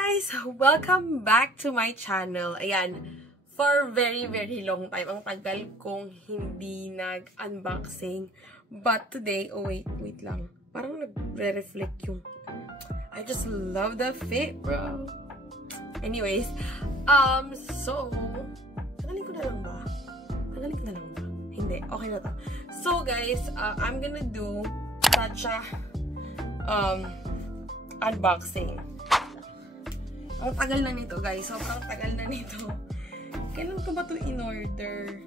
guys! Welcome back to my channel. Ayan, for very long time, ang tagal kong hindi nag-unboxing. But today, oh wait lang. Parang nagre-reflect yung... I just love the fit, bro. Anyways, so... Tagalin ko na lang ba? Hindi, okay na to. So guys, I'm gonna do Tatcha unboxing. Ang tagal na nito, guys. Sobrang tagal na nito. Kailan ko ba ito in-order?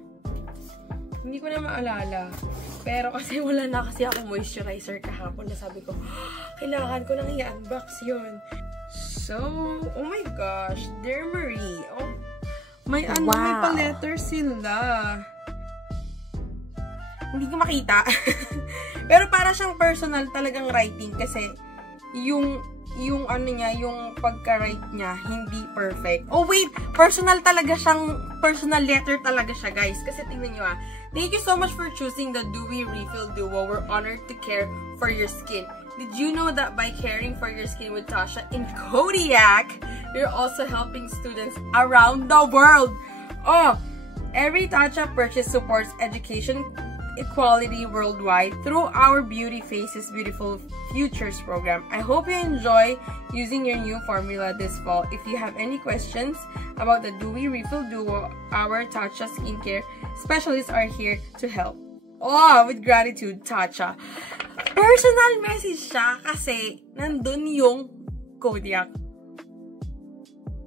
Hindi ko na maalala. Pero kasi wala na kasi ako moisturizer kahapon na sabi ko, kailangan ko nang i-unbox yun. So, oh my gosh. Dear Marie. Oh, may ano, wow. May pa-letter sila. Hindi ko makita. Pero para siyang personal talagang writing kasi yung ano niya, yung pagka-write niya, hindi perfect. Oh wait, personal letter talaga siya, guys. Kasi tingnan niyo Thank you so much for choosing the Dewy Refill Duo. We're honored to care for your skin. Did you know that by caring for your skin with Tasha in Kodiak, you're also helping students around the world? Oh, every Tasha purchase supports education equality worldwide through our Beauty Faces Beautiful Futures program. I hope you enjoy using your new formula this fall. If you have any questions about the Dewy Refill Duo, our Tatcha skincare specialists are here to help. Oh, with gratitude, Tatcha. Personal message siya kasi nandun yung Kodiak.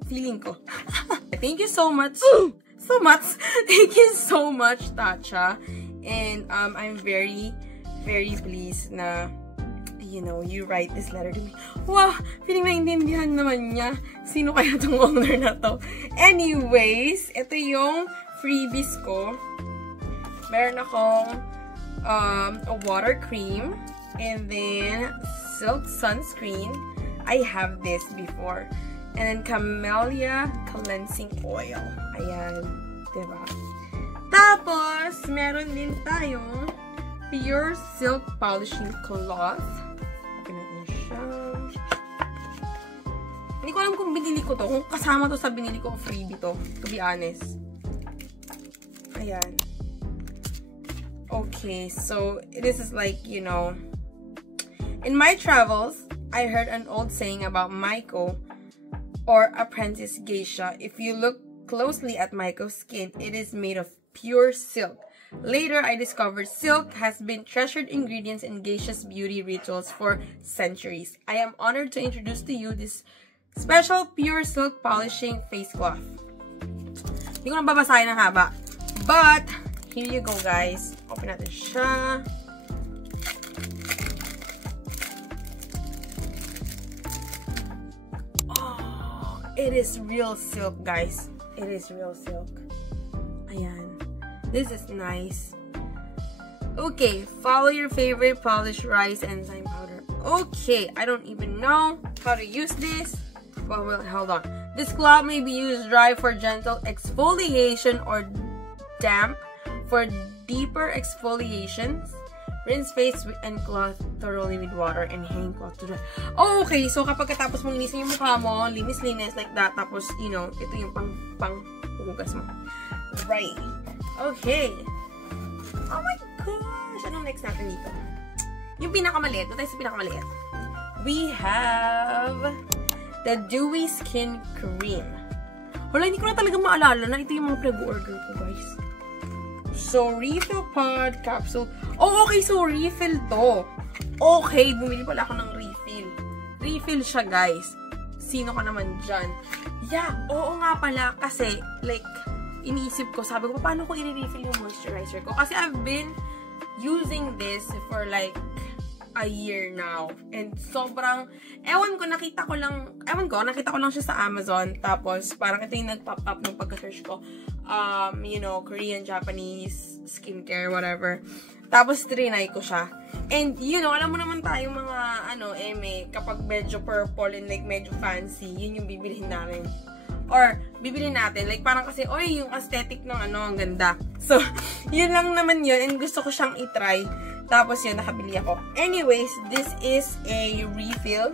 Feeling ko. Thank you so much. Thank you so much, Tatcha. And I'm very pleased na, you know, you write this letter to me. Wow! Feeling na intindihan naman niya. Sino kaya tong owner na to? Anyways, ito yung freebies ko. Meron akong a water cream. And then, silk sunscreen. I have this before. And then, camellia cleansing oil. Ayan. Diba? Tapos, meron din tayong pure silk polishing cloth. Open natin siya. Hindi ko alam kung binili ko to. Kung kasama to sa binili ko, freebie to. To be honest. Ayan. Okay, so, this is like, you know, in my travels, I heard an old saying about Maiko, or apprentice geisha. If you look closely at Maiko's skin, it is made of pure silk. Later, I discovered silk has been treasured ingredients in geisha's beauty rituals for centuries. I am honored to introduce to you this special pure silk polishing face cloth. Hindi ko na babasahin ng haba. But, here you go, guys. Open natin siya. Oh, it is real silk, guys. It is real silk. Ayan. This is nice. Okay, follow your favorite polish rice enzyme powder. Okay, I don't even know how to use this. Well, hold on. This cloth may be used dry for gentle exfoliation or damp for deeper exfoliations. Rinse face and cloth thoroughly with water and hang cloth to dry. Oh, okay, so kapag katapos mong linisin yung mukha mo, linis-linis like that, tapos, you know, ito yung pang-hugas mo. Right. Okay. Oh my gosh! Anong next natin dito? Yung pinakamaliit. Doon tayo sa pinakamaliit. We have the Dewy Skin Cream. Wala, hindi ko na talaga maalala na ito yung mga pinag-order ko, guys. So, refill pod, capsule. Oh, okay. So, refill to. Okay. Bumili pala ako ng refill. Refill siya, guys. Sino ka naman dyan? Yeah. Oo nga pala. Kasi, like, iniisip ko, sabi ko, paano ko i-refill yung moisturizer ko? Kasi I've been using this for like a year now. And sobrang, nakita ko lang siya sa Amazon. Tapos, parang ito yung nag-pop up ng pagka-search ko. You know, Korean, Japanese, skincare, whatever. Tapos, trinay ko siya. And, you know, alam mo naman tayong mga, kapag medyo purple and like medyo fancy, yun yung bibilihin namin. Or, bibili natin. Like, parang kasi, oy, yung aesthetic ng ang ganda. So, yun lang naman yun. And gusto ko siyang itry. Tapos yun, nakabili ako. Anyways, this is a refill.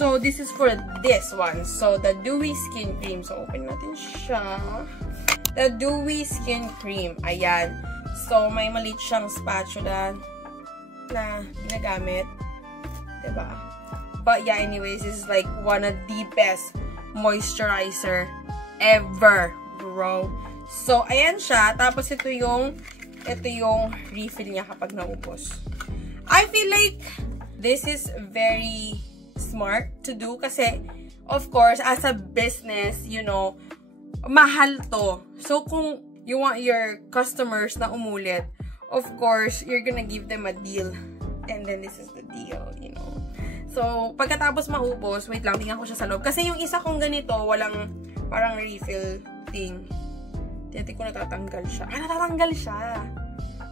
So, this is for this one. So, the Dewy Skin Cream. So, open natin siya. The Dewy Skin Cream. Ayan. So, may maliit siyang spatula na ginagamit. Diba? But yeah, anyways, this is like one of the best moisturizer ever, bro. So, ayan siya. Tapos, ito yung refill niya kapag naubos. I feel like this is very smart to do kasi, of course, as a business, you know, mahal to. So, kung you want your customers na umulit, of course, you're gonna give them a deal. And then, this is the deal, you know. So, pagkatapos maubos, wait lang, tingnan ko siya sa loob. Kasi yung isa kong ganito, walang parang refill thing. Tiyatik ko natatanggal siya. Ah, natatanggal siya.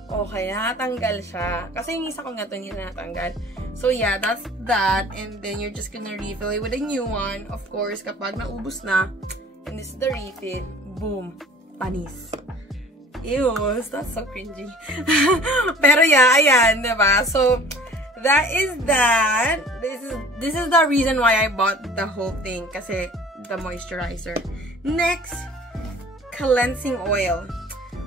Okay, natanggal siya. Kasi yung isa kong gato, hindi na natanggal. So, yeah, that's that. And then, you're just gonna refill it with a new one. Of course, kapag naubos na, and this is the refill, boom, panis. Ew, that's so cringy. Pero yeah, ayan, diba? So, that is that. This is the reason why I bought the whole thing. Kasi, the moisturizer. Next, cleansing oil.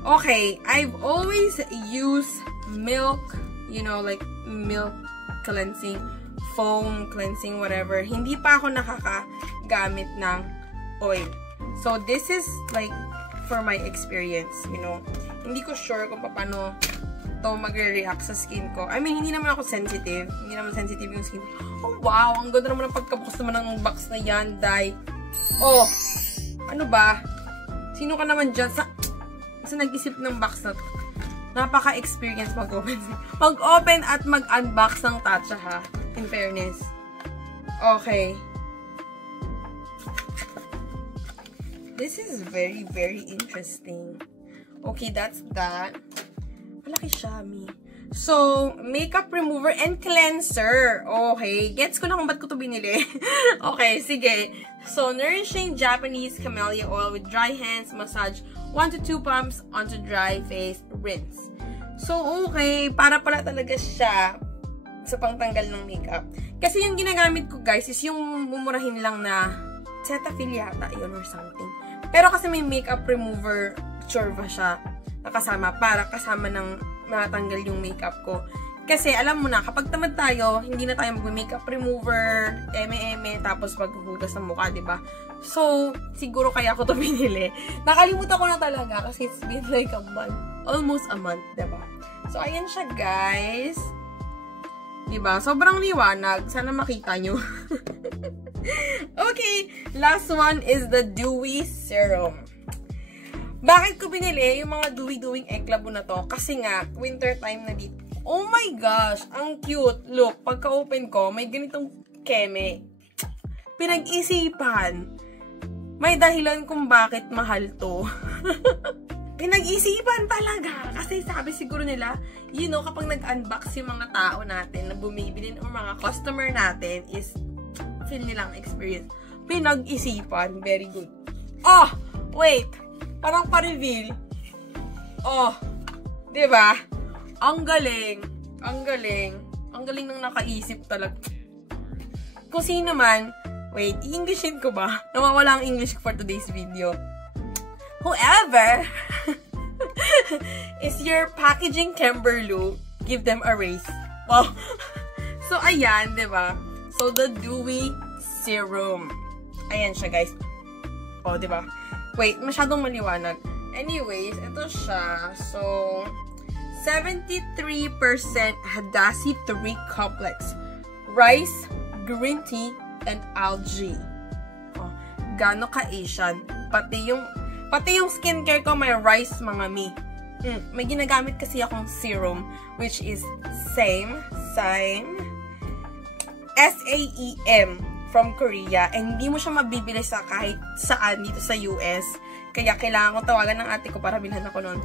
Okay, I've always used milk, you know, like milk cleansing, foam cleansing, whatever. Hindi pa ako nakakagamit ng oil. So, this is like for my experience, you know. Hindi ko sure kung paano to magre-react sa skin ko. I mean, hindi naman ako sensitive. Hindi naman sensitive yung skin ko. Oh, wow! Ang ganda naman ang pagkabukas naman ng box na yan, Day. Oh! Ano ba? Sino ka naman dyan sa nag-isip ng box na to? Napaka-experience mag-open. Mag-open at mag-unbox ng Tatcha, ha? In fairness. Okay. This is very, very interesting. Okay, that's that. Malaki siya, Mi. So, makeup remover and cleanser. Okay. Gets ko na kung ba't ko ito binili. Okay, sige. So, nourishing Japanese camellia oil with dry hands, massage 1 to 2 pumps onto dry face, rinse. So, okay. Para pala talaga siya sa pangtanggal ng makeup. Kasi yung ginagamit ko, guys, is yung mumurahin lang na Cetaphil yata yun or something. Pero kasi may makeup remover chorba siya nakasama para kasama ng matanggal yung makeup ko. Kasi alam mo na, kapag tamad tayo, hindi na tayo mag-makeup remover, tapos maghuhugas ng mukha, diba? So, siguro kaya ako to binili. Nakalimutan ko na talaga kasi it's been like a month. Almost a month, diba? So, ayan siya, guys. Diba? Sobrang liwanag. Sana makita nyo. Okay, last one is the Dewy Serum. Bakit ko binili yung mga dewy-dewing eklabo na to? Kasi nga, winter time na dito. Oh my gosh! Ang cute! Look, pagka-open ko, may ganitong keme. Pinag-isipan. May dahilan kung bakit mahal to. Pinag-isipan talaga. Kasi sabi siguro nila, you know, kapag nag-unbox yung mga tao natin na bumibili ng mga customer natin is feel nilang experience. Pinag-isipan. Very good. Oh! Wait! Parang pa-reveal. Oh, 'di ba? Ang galing. Ang galing. Ang galing ng nakaisip talaga. Kung sino man, wait, i-Englishin ko ba? Nawawala ang English for today's video. Whoever is your packaging Kimberloo, give them a raise. Wow. So, ayan, 'di ba? So, the Dewy Serum. Ayan siya, guys. Oh, 'di ba? Wait, masyadong maliwanag. Anyways, ito siya. So, 73% Hadassi 3 complex. Rice, green tea, and algae. Oh, gano ka-Asian. Pati yung skincare ko may rice, mga mi. May ginagamit kasi akong serum, which is SAEM. SAEM. From Korea, and hindi mo siya mabibili sa kahit saan dito sa US. Kaya kailangan ko tawagan ng ate ko para bilhan ako nun.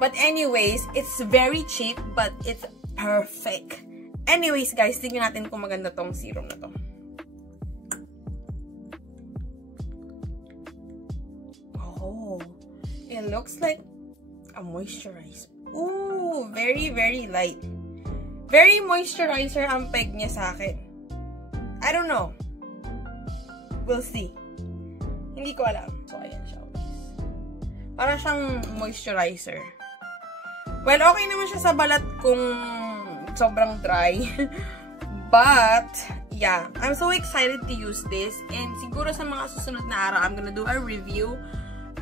But anyways, it's very cheap, but it's perfect. Anyways, guys, tignan natin kung maganda tong serum na to. Oh, it looks like a moisturizer. Ooh, very, very light. Very moisturizer ang peg niya sa akin. I don't know. We'll see. Hindi ko alam. So, ayan siya. Para siyang moisturizer. Well, okay naman siya sa balat kung sobrang dry. But, yeah. I'm so excited to use this. And siguro sa mga susunod na araw, I'm gonna do a review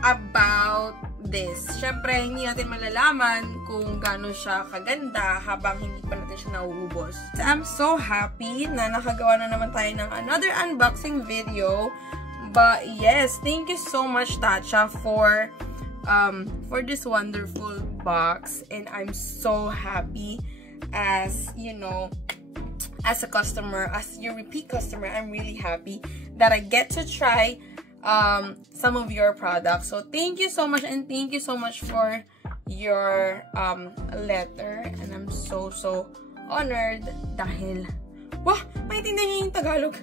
about this. Syempre, hindi natin malalaman kung gaano siya kaganda habang hindi pa natin siya nauubos. So, I'm so happy na nakagawa na naman tayo ng another unboxing video. But yes, thank you so much, Tatcha, for this wonderful box. And I'm so happy as, you know, as a customer, as your repeat customer, I'm really happy that I get to try some of your products. So thank you so much, and thank you so much for your letter, and I'm so honored dahil wah, maintindihan niyo yung Tagalog.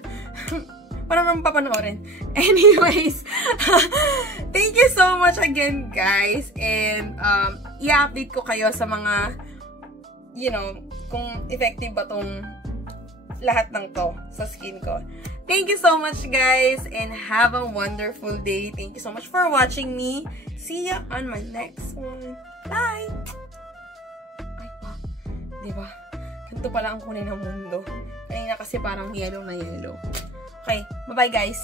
Para naman papanoorin. Anyways, thank you so much again, guys, and i-update ko kayo sa mga, you know, kung effective ba tong lahat ng to sa skin ko. Thank you so much, guys, and have a wonderful day. Thank you so much for watching me. See ya on my next one. Bye! Ay, diba? Ganito pala ang kunin ng mundo. Kanina kasi parang yellow na yellow. Okay, bye-bye, guys.